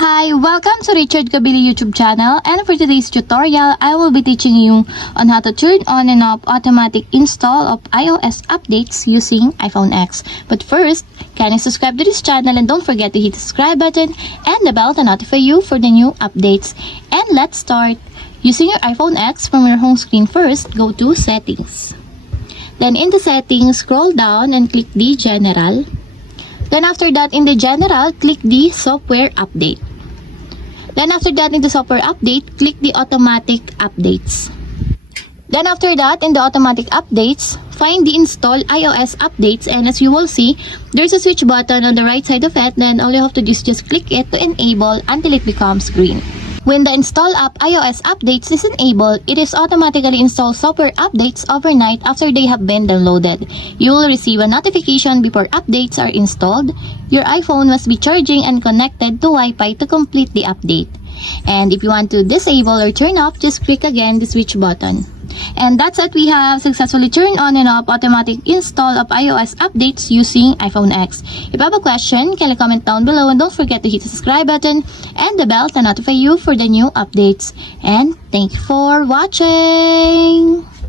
Hi, welcome to Richard Kabili YouTube channel, and for today's tutorial, I will be teaching you on how to turn on and off automatic install of iOS updates using iPhone X. But first, kindly subscribe to this channel and don't forget to hit the subscribe button and the bell to notify you for the new updates. And let's start. Using your iPhone X, from your home screen first, go to Settings. Then in the Settings, scroll down and click the General. Then after that, in the General, click the Software Update. Then after that, in the Software Update, click the Automatic Updates. Then after that, in the Automatic Updates, find the Install iOS Updates, and as you will see, there's a switch button on the right side of it. Then all you have to do is just click it to enable until it becomes green. When the Install App iOS Updates is enabled, it is automatically install software updates overnight after they have been downloaded. You will receive a notification before updates are installed. Your iPhone must be charging and connected to Wi-Fi to complete the update. And if you want to disable or turn off, just click again the switch button. And that's it. We have successfully turned on and off automatic install of iOS updates using iPhone X. If you have a question, kindly comment down below, and don't forget to hit the subscribe button and the bell to notify you for the new updates. And thank you for watching!